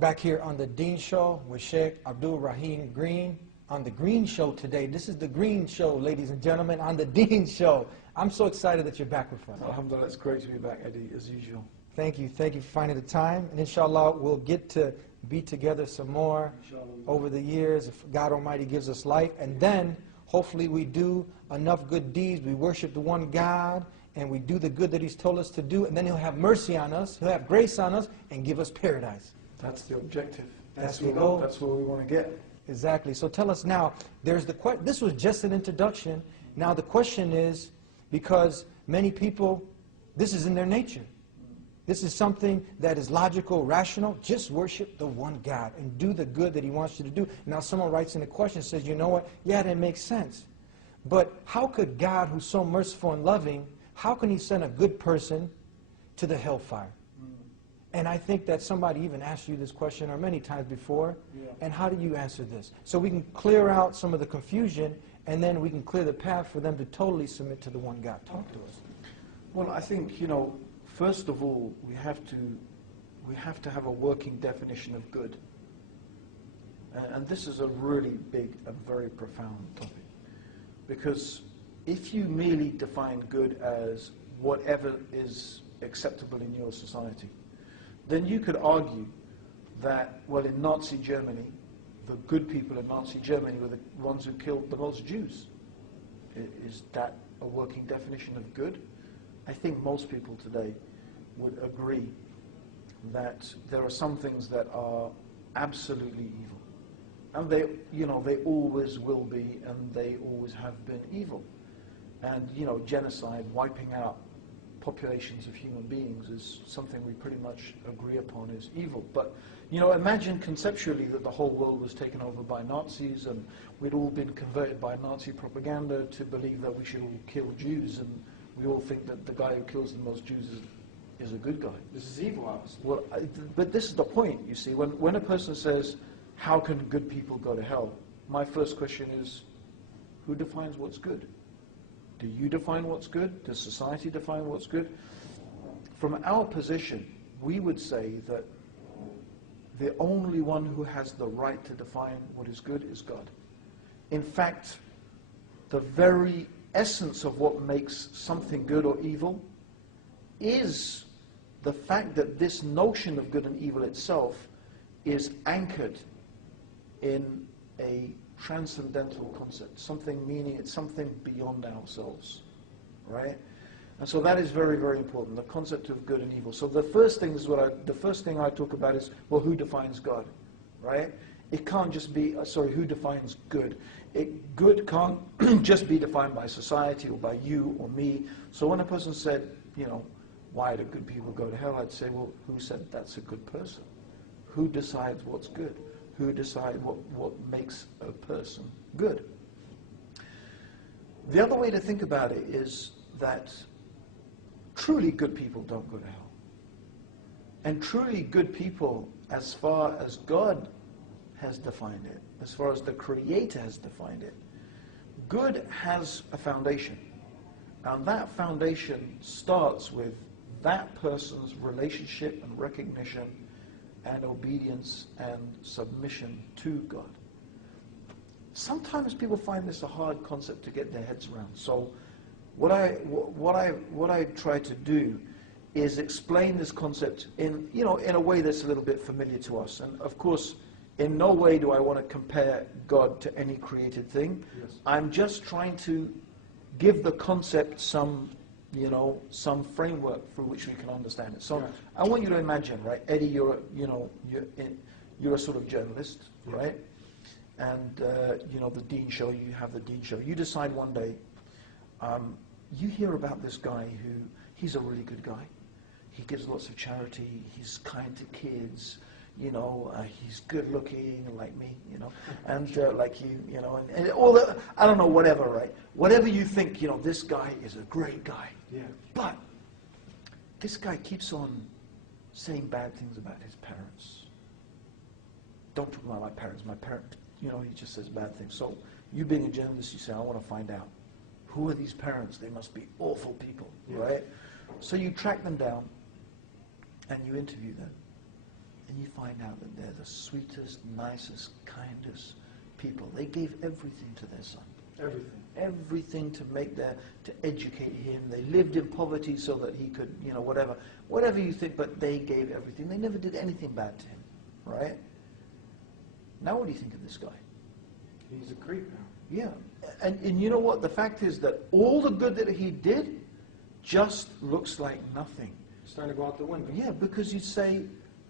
Back here on the Deen Show with Sheikh Abdul Rahim Green. On the Green Show today. This is the Green Show, ladies and gentlemen, on the Deen Show. I'm so excited that you're back with us. Alhamdulillah, it's great to be back, Eddie, as usual. Thank you for finding the time. And inshallah, we'll get to be together some more over the years if God Almighty gives us life. And then, hopefully, we do enough good deeds. We worship the one God, and we do the good that He's told us to do. And then He'll have mercy on us, He'll have grace on us, and give us paradise. That's the objective. That's the goal. That's where we want to get. Exactly. So tell us now, this was just an introduction. Now the question is, because many people, this is in their nature. This is something that is logical, rational. Just worship the one God and do the good that He wants you to do. Now someone writes in a question and says, you know what, yeah, that makes sense. But how could God, who's so merciful and loving, how can He send a good person to the hellfire? And I think that somebody even asked you this question or many times before. Yeah. And how do you answer this? So we can clear out some of the confusion, and then we can clear the path for them to totally submit to the one God. Talk to us. Well, I think, first of all, we have to have a working definition of good. And this is a really big and very profound topic. Because if you merely define good as whatever is acceptable in your society, then you could argue that, well, in Nazi Germany, the good people in Nazi Germany were the ones who killed the most Jews. Is that a working definition of good? I think most people today would agree that there are some things that are absolutely evil. And they always will be, and they always have been evil. And, genocide, wiping out populations of human beings is something we pretty much agree upon is evil. But, imagine conceptually that the whole world was taken over by Nazis and we'd all been converted by Nazi propaganda to believe that we should all kill Jews, and we all think that the guy who kills the most Jews is a good guy. This is evil, obviously. Well, but this is the point, you see. When a person says, how can good people go to hell? My first question is, who defines what's good? Do you define what's good? Does society define what's good? From our position, we would say that the only one who has the right to define what is good is God. In fact, the very essence of what makes something good or evil is the fact that this notion of good and evil itself is anchored in a transcendental concept, something meaning it's something beyond ourselves, right? And so that is very, very important, the concept of good and evil. So the first thing I talk about is, well, who defines God, right? It can't just be, who defines good? Good can't just be defined by society or by you or me. So when a person said, why do good people go to hell? I'd say, well, who said that's a good person? Who decides what's good? Who decides what makes a person good? The other way to think about it is that truly good people don't go to hell. And truly good people, as far as God has defined it, as far as the Creator has defined it, good has a foundation. And that foundation starts with that person's relationship and recognition and obedience and submission to God. Sometimes people find this a hard concept to get their heads around. So what I try to do is explain this concept in a way that's a little bit familiar to us. And of course, in no way do I want to compare God to any created thing. Yes. I'm just trying to give the concept some framework through which we can understand it. So yeah. I want you to imagine, right, Eddie, you're a sort of journalist, yeah. Right? And the Deen Show, you have the Deen Show. You decide one day, you hear about this guy he's a really good guy. He gives lots of charity. He's kind to kids. He's good looking like me, and like you, and all that, I don't know, whatever, right? Whatever you think, this guy is a great guy. Yeah. But this guy keeps on saying bad things about his parents. Don't talk about my parents. My parent, he just says bad things. So you being a journalist, you say, I want to find out, who are these parents? They must be awful people, yeah. Right? So you track them down and you interview them. and you find out that they're the sweetest, nicest, kindest people. They gave everything to their son. Everything. Everything to educate him. They lived in poverty so that he could, whatever you think, but they gave everything. They never did anything bad to him, right? Now what do you think of this guy? He's a creep now. Yeah. And you know what? The fact is that all the good that he did just looks like nothing. It's starting to go out the window. Yeah, because you say,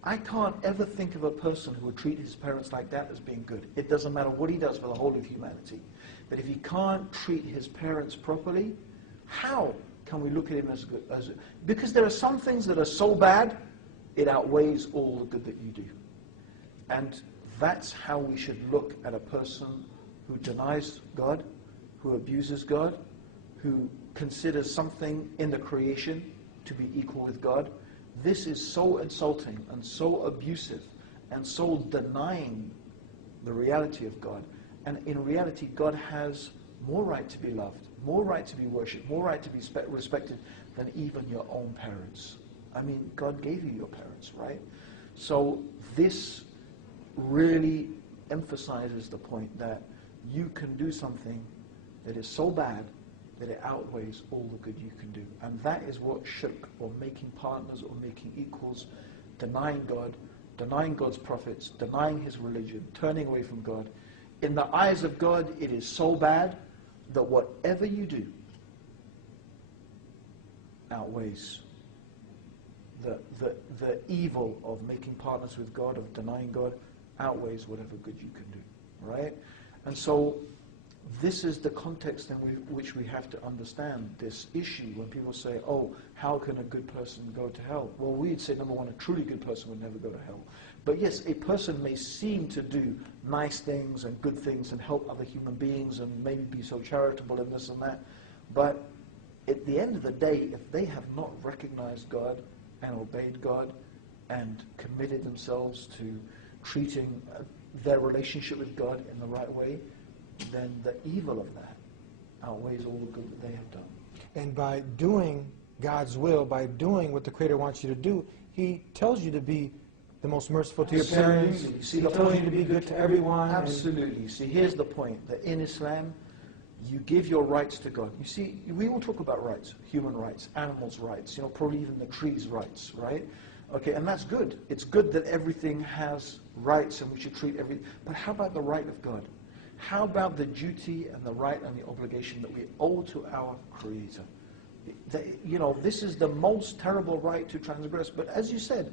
I can't ever think of a person who would treat his parents like that as being good. It doesn't matter what he does for the whole of humanity. But if he can't treat his parents properly, how can we look at him as good? Because there are some things that are so bad, it outweighs all the good that you do. And that's how we should look at a person who denies God, who abuses God, who considers something in the creation to be equal with God. This is so insulting and so abusive and so denying the reality of God. And in reality, God has more right to be loved, more right to be worshipped, more right to be respected than even your own parents. I mean, God gave you your parents, right? So this really emphasizes the point that you can do something that is so bad that it outweighs all the good you can do. And that is what shirk, or making partners, or making equals, denying God, denying God's prophets, denying his religion, turning away from God. In the eyes of God, it is so bad that whatever you do outweighs the evil of making partners with God, of denying God, outweighs whatever good you can do, right? And so this is the context in which we have to understand this issue when people say, oh, how can a good person go to hell? Well, we'd say, number one, a truly good person would never go to hell. But yes, a person may seem to do nice things and good things and help other human beings and maybe be so charitable and this and that. But at the end of the day, if they have not recognized God and obeyed God and committed themselves to treating their relationship with God in the right way, then the evil of that outweighs all the good that they have done. And by doing God's will, by doing what the Creator wants you to do, he tells you to be the most merciful to your parents. See, he tells you to be good to everyone. Absolutely. See, here's the point, that in Islam, you give your rights to God. You see, we all talk about rights, human rights, animals' rights, probably even the trees' rights, right? Okay, and that's good. It's good that everything has rights and we should treat everything. But how about the right of God? How about the duty and the right and the obligation that we owe to our Creator? This is the most terrible right to transgress. But as you said,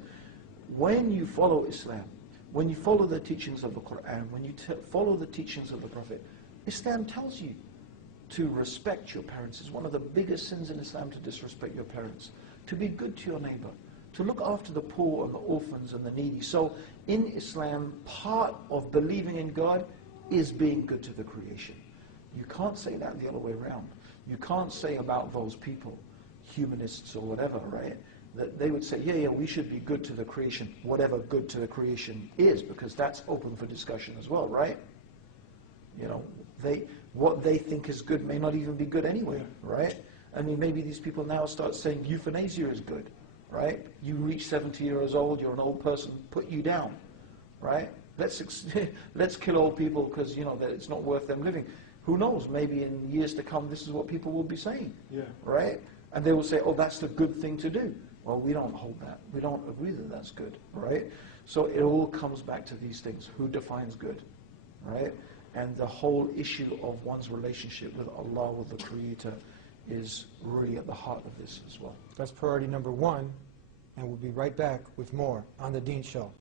when you follow Islam, when you follow the teachings of the Quran, when you follow the teachings of the Prophet, Islam tells you to respect your parents. It's one of the biggest sins in Islam to disrespect your parents. To be good to your neighbor. To look after the poor and the orphans and the needy. So in Islam, part of believing in God is being good to the creation. You can't say that the other way around. You can't say about those people, humanists or whatever, right, that they would say, yeah, we should be good to the creation, whatever good to the creation is, because that's open for discussion as well, right? What they think is good may not even be good anyway, right? I mean, maybe these people now start saying euthanasia is good, right? You reach 70 years old, you're an old person, put you down, right? Let's kill old people because, that it's not worth them living. Who knows? Maybe in years to come, this is what people will be saying, right? And they will say, oh, that's the good thing to do. Well, we don't hold that. We don't agree that that's good, right? So it all comes back to these things. Who defines good, right? And the whole issue of one's relationship with Allah, with the Creator, is really at the heart of this as well. That's priority number one, and we'll be right back with more on the Deen Show.